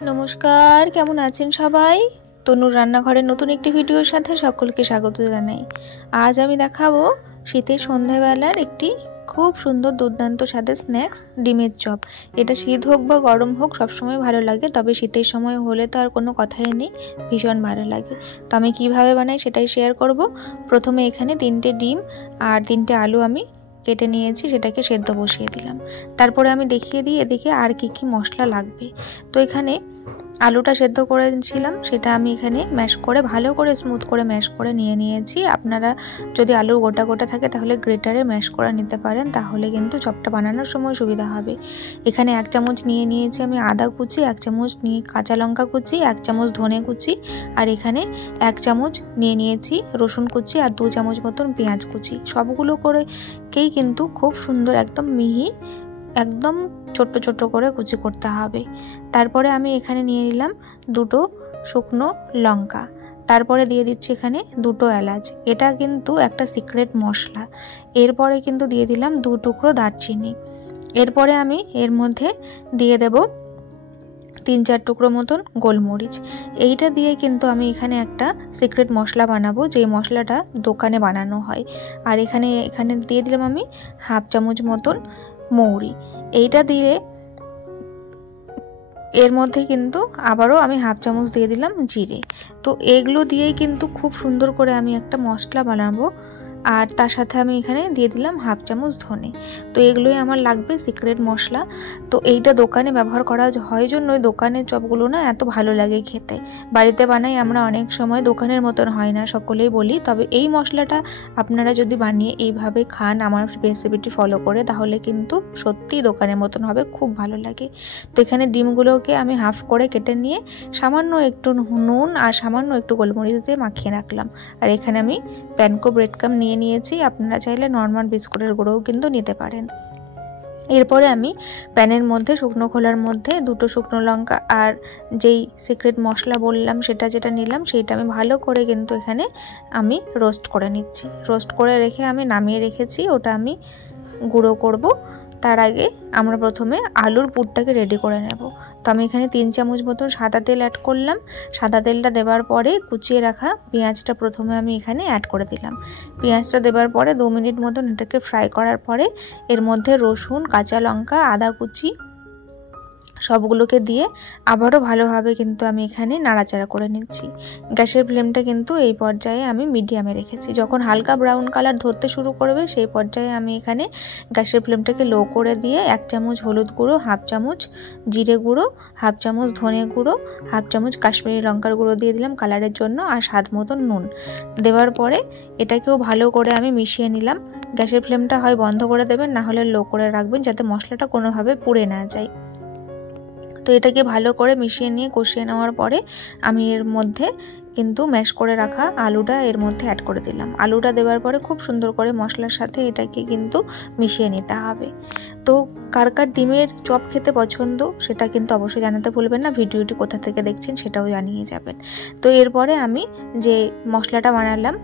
नमस्कार, केमन आছেন সবাই? তনুর রান্নাঘরের নতুন একটি ভিডিওর সাথে সকলকে স্বাগত জানাই। আজ আমি দেখাবো শীতের সন্ধ্যাবেলার একটি খুব সুন্দর দুর্দান্ত স্বাদের স্ন্যাক্স, ডিমের চপ। এটা শীত হোক বা গরম হোক সবসময় ভালো লাগে, তবে শীতের সময় হলে তো আর কোনো কথাই নেই, ভীষণ ভালো লাগে। তো আমি কিভাবে বানাই সেটাই শেয়ার করব। প্রথমে এখানে 3টে ডিম আর 3টে আলু আমি কেটে নিয়েছি, সেটাকে সেদ্ধ বসিয়ে দিলাম। তারপরে আমি দেখিয়ে দিই এদিকে আর কি কি মশলা লাগবে। তো এখানে আলুটা সেদ্ধ করেছিলাম, সেটা আমি এখানে ম্যাশ করে ভালো করে স্মুথ করে ম্যাশ করে নিয়েছি। আপনারা যদি আলু গোটা গোটা থাকে তাহলে গ্রেটারে ম্যাশ করে নিতে পারেন, তাহলে কিন্তু চপটা বানানোর সময় সুবিধা হবে। এখানে 1 চামচ নিয়েছি আমি আদা কুচি, 1 চামচ নিয়ে কাঁচা লঙ্কা কুচি, 1 চামচ ধনে কুচি, আর এখানে 1 চামচ নিয়েছি রসুন কুচি আর 2 চামচ মতন পেঁয়াজ কুচি। সবগুলো করেই কিন্তু খুব সুন্দর একদম মিহি একদম ছোট্ট ছোট্ট করে কুচি করতে হবে। তারপরে আমি এখানে নিয়ে নিলাম 2টো শুকনো লঙ্কা, তারপরে দিয়ে দিচ্ছি এখানে 2টো এলাচ, এটা কিন্তু একটা সিক্রেট মশলা। এরপরে কিন্তু দিয়ে দিলাম 2 টুকরো দারচিনি। এরপরে আমি এর মধ্যে দিয়ে দেব 3-4 টুকরো মতন গোলমরিচ। এইটা দিয়ে কিন্তু আমি এখানে একটা সিক্রেট মশলা বানাবো, যে মশলাটা দোকানে বানানো হয়। আর এখানে দিয়ে দিলাম আমি 1/2 চামচ মতন মৌরি। এইটা দিয়ে এর মধ্যে কিন্তু আবারও আমি 1/2 চামচ দিয়ে দিলাম জিরে। তো এগুলো দিয়েই কিন্তু খুব সুন্দর করে আমি একটা মশলা বানাবো। আর তার সাথে আমি এখানে দিয়ে দিলাম 1/2 চামচ ধনে। তো এগুলোই আমার লাগবে সিক্রেট মশলা। তো এইটা দোকানে ব্যবহার করা হয় জন্যই দোকানের চপগুলো না এত ভালো লাগে খেতে। বাড়িতে বানাই আমরা অনেক সময়, দোকানের মতন হয় না, সকলেই বলি। তবে এই মশলাটা আপনারা যদি বানিয়ে এইভাবে খান আমার রেসিপিটি ফলো করে, তাহলে কিন্তু সত্যিই দোকানের মতন হবে, খুব ভালো লাগে। তো এখানে ডিমগুলোকে আমি হাফ করে কেটে নিয়ে সামান্য একটু নুন আর সামান্য একটু গোলমরিচ দিয়ে মাখিয়ে রাখলাম। আর এখানে আমি প্যানকো ব্রেড ক্রাম্ব নিয়েছি, আপনারা চাইলে নর্মাল বিস্কুটের গুঁড়োও কিন্তু নিতে পারেন। এরপরে আমি প্যানের মধ্যে শুকনো খোলার মধ্যে 2টো শুকনো লঙ্কা আর যেই সিক্রেট মশলা বললাম যেটা নিলাম সেইটা আমি ভালো করে কিন্তু এখানে আমি রোস্ট করে নিচ্ছি। রোস্ট করে রেখে আমি নামিয়ে রেখেছি, ওটা আমি গুঁড়ো করব। তার আগে আমরা প্রথমে আলুর পুরটাকে রেডি করে নেব। তো আমি এখানে 3 চামচ মতন সাদা তেল অ্যাড করলাম। সাদা তেলটা দেওয়ার পরে কুচিয়ে রাখা পেঁয়াজটা প্রথমে আমি এখানে অ্যাড করে দিলাম। পেঁয়াজটা দেওয়ার পরে 2 মিনিট মতন এটাকে ফ্রাই করার পরে এর মধ্যে রসুন, কাঁচা লঙ্কা, আদা কুচি সবগুলোকে দিয়ে আবারও ভালোভাবে কিন্তু আমি এখানে নাড়াচাড়া করে নিচ্ছি। গ্যাসের ফ্লেমটা কিন্তু এই পর্যায়ে আমি মিডিয়ামে রেখেছি। যখন হালকা ব্রাউন কালার ধরতে শুরু করবে সেই পর্যায়ে আমি এখানে গ্যাসের ফ্লেমটাকে লো করে দিয়ে 1 চামচ হলুদ গুঁড়ো, 1/2 চামচ জিরে গুঁড়ো, 1/2 চামচ ধনে গুঁড়ো, 1/2 চামচ কাশ্মীরি লঙ্কার গুঁড়ো দিয়ে দিলাম কালারের জন্য, আর স্বাদ মতন নুন দেওয়ার পরে এটাকেও ভালো করে আমি মিশিয়ে নিলাম। গ্যাসের ফ্লেমটা হয় বন্ধ করে দেবেন, না হলে লো করে রাখবেন, যাতে মশলাটা কোনোভাবে পুড়ে না যায়। তো এটাকে ভালো করে মিশিয়ে নিয়ে কষিয়ে নেওয়ার পরে আমি এর মধ্যে কিন্তু ম্যাশ করে রাখা আলুটা এর মধ্যে অ্যাড করে দিলাম। আলুটা দেওয়ার পরে খুব সুন্দর করে মশলার সাথে এটাকে কিন্তু মিশিয়ে নিতে হবে। তো কার কার ডিমের চপ খেতে পছন্দ সেটা কিন্তু অবশ্যই জানাতে ভুলবেন না, ভিডিওটি কোথা থেকে দেখছেন সেটাও জানিয়ে যাবেন। তো এরপরে আমি যে মশলাটা বানালাম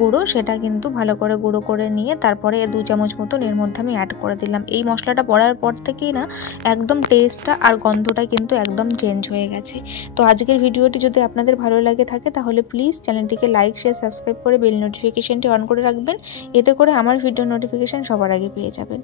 গুঁড়ো, সেটা কিন্তু ভালো করে গুঁড়ো করে নিয়ে তারপরে 2 চামচ মতন এর মধ্যে আমি অ্যাড করে দিলাম। এই মশলাটা পড়ার পর থেকেই না একদম টেস্টটা আর গন্ধটা কিন্তু একদম চেঞ্জ হয়ে গেছে। তো আজকের ভিডিওটি যদি আপনাদের ভালো লাগে থাকে তাহলে প্লিজ চ্যানেলটিকে লাইক, শেয়ার, সাবস্ক্রাইব করে বেল নোটিফিকেশনটি অন করে রাখবেন, এতে করে আমার ভিডিও নোটিফিকেশন সবার আগে পেয়ে যাবেন।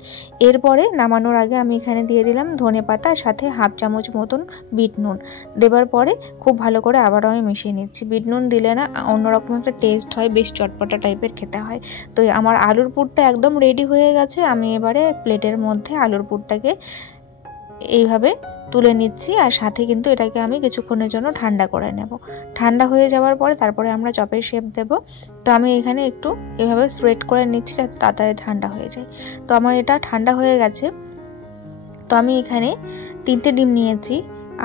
এরপরে নামানোর আগে আমি এখানে দিয়ে দিলাম ধনে পাতা, সাথে 1/2 চামচ মতন বিট নুন। দেবার পরে খুব ভালো করে আবারও আমি মিশিয়ে নিচ্ছি। বিট নুন দিলে না অন্যরকম একটা টেস্ট হয়, বেশ চটপটা টাইপের খেতে হয়। তো আমার আলুর পুরটা একদম রেডি হয়ে গেছে। আমি এবারে প্লেটের মধ্যে আলুর পুরটাকে এইভাবে তুলে নিচ্ছি, আর সাথে কিন্তু এটাকে আমি কিছুক্ষণের জন্য ঠান্ডা করে নেব। ঠান্ডা হয়ে যাওয়ার পরে তারপরে আমরা চপের শেপ দেব। তো আমি এখানে একটু এভাবে স্প্রেড করে নিচ্ছি যাতে তাড়াতাড়ি ঠান্ডা হয়ে যায়। তো আমার এটা ঠান্ডা হয়ে গেছে। তো আমি এখানে 3টে ডিম নিয়েছি,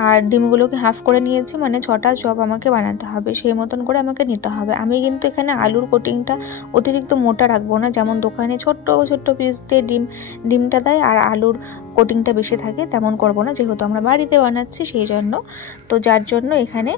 আর ডিমগুলোকে হাফ করে নিয়েছি, মানে 6টা চপ আমাকে বানাতে হবে, সেই মতন করে আমাকে নিতে হবে। আমি কিন্তু এখানে আলুর কোটিংটা অতিরিক্ত মোটা রাখবো না, যেমন দোকানে ছোট্ট ছোট্ট পিস দিয়ে ডিমটা দেয় আর আলুর কোটিংটা বেশি থাকে, তেমন করব না, যেহেতু আমরা বাড়িতে বানাচ্ছি সেই জন্য। তো যার জন্য এখানে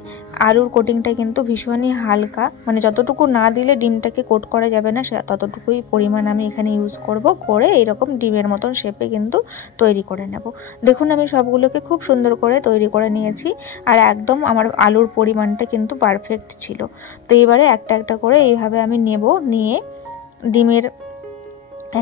আলুর কোটিংটা কিন্তু ভীষণই হালকা, মানে যতটুকু না দিলে ডিমটাকে কোট করা যাবে না ততটুকুই পরিমাণ আমি এখানে ইউজ করব, করে এরকম ডিমের মতন শেপে কিন্তু তৈরি করে নেব। দেখুন আমি সবগুলোকে খুব সুন্দর করে তৈরি তৈরি করে নিয়েছি। আর একদম আমার আলুর পরিমাণটা কিন্তু পারফেক্ট ছিল। তো এবারে একটা একটা করে এইভাবে আমি নেব, নিয়ে ডিমের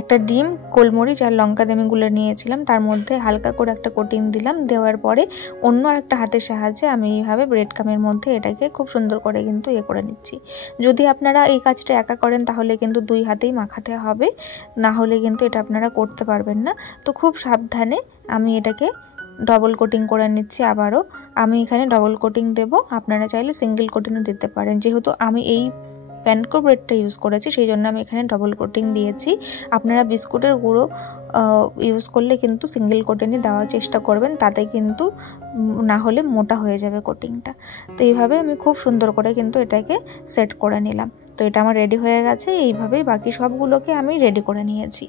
একটা ডিম, গোলমরিচ আর লঙ্কা দিয়ে আমি গুলে নিয়েছিলাম, তার মধ্যে হালকা করে একটা কোটিং দিলাম। দেওয়ার পরে অন্য একটা হাতের সাহায্যে আমি এইভাবে ব্রেড ক্রামের মধ্যে এটাকে খুব সুন্দর করে কিন্তু করে নিচ্ছি। যদি আপনারা এই কাজটা একা করেন তাহলে কিন্তু 2 হাতেই মাখাতে হবে, না হলে কিন্তু এটা আপনারা করতে পারবেন না। তো খুব সাবধানে আমি এটাকে ডবল কোটিং করে নিচ্ছি। আবারও আমি এখানে ডবল কোটিং দেব, আপনারা চাইলে সিঙ্গেল কোটিংও দিতে পারেন। যেহেতু আমি এই প্যানকো ব্রেডটা ইউজ করেছি সেই জন্য আমি এখানে ডবল কোটিং দিয়েছি। আপনারা বিস্কুটের গুঁড়ো ইউজ করলে কিন্তু সিঙ্গেল কোটিংই দেওয়ার চেষ্টা করবেন, তাতে কিন্তু না হলে মোটা হয়ে যাবে কোটিংটা। তো এইভাবে আমি খুব সুন্দর করে কিন্তু এটাকে সেট করে নিলাম। তো এটা আমার রেডি হয়ে গেছে। এইভাবেই বাকি সবগুলোকে আমি রেডি করে নিয়েছি।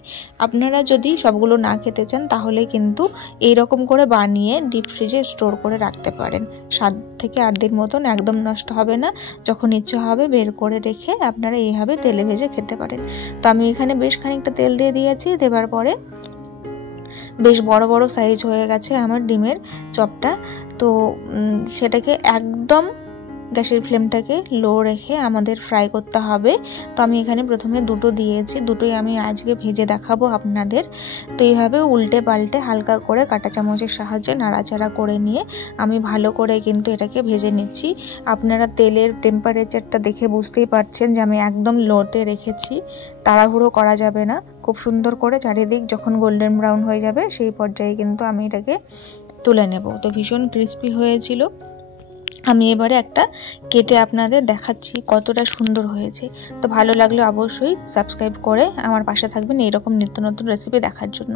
আপনারা যদি সবগুলো না খেতে চান তাহলে কিন্তু এই রকম করে বানিয়ে ডিপ ফ্রিজে স্টোর করে রাখতে পারেন। 7 থেকে 8 দিন মতন, একদম নষ্ট হবে না। যখন ইচ্ছে হবে বের করে রেখে আপনারা এইভাবে তেলে ভেজে খেতে পারেন। তো আমি এখানে বেশ খানিকটা তেল দিয়ে দিয়েছি। দেওয়ার পরে বেশ বড় বড় সাইজ হয়ে গেছে আমার ডিমের চপটা। তো সেটাকে একদম গ্যাসের ফ্লেমটাকে লো রেখে আমাদের ফ্রাই করতে হবে। তো আমি এখানে প্রথমে 2টো দিয়েছি, 2টোই আমি আজকে ভেজে দেখাবো আপনাদের। তো এইভাবে উল্টে পাল্টে হালকা করে কাঁটা চামচের সাহায্যে নাড়াচাড়া করে নিয়ে আমি ভালো করে কিন্তু এটাকে ভেজে নিচ্ছি। আপনারা তেলের টেম্পারেচারটা দেখে বুঝতেই পারছেন যে আমি একদম লোতে রেখেছি, তাড়াহুড়ো করা যাবে না। খুব সুন্দর করে চারিদিক যখন গোল্ডেন ব্রাউন হয়ে যাবে সেই পর্যায়ে কিন্তু আমি এটাকে তুলে নেব। তো ভীষণ ক্রিস্পি হয়েছিল। আমি এবারে একটা কেটে আপনাদের দেখাচ্ছি কতটা সুন্দর হয়েছে। তো ভালো লাগলে অবশ্যই সাবস্ক্রাইব করে আমার পাশে থাকবেন এইরকম নিত্য নতুন রেসিপি দেখার জন্য।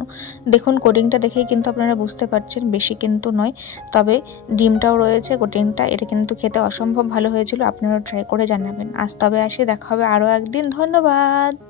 দেখুন কোটিংটা দেখেই কিন্তু আপনারা বুঝতে পারছেন, বেশি কিন্তু নয়, তবে ডিমটাও রয়েছে কোটিংটা। এটা কিন্তু খেতে অসম্ভব ভালো হয়েছিল। আপনারাও ট্রাই করে জানাবেন। আজ তবে আসি, দেখা হবে আরও একদিন। ধন্যবাদ।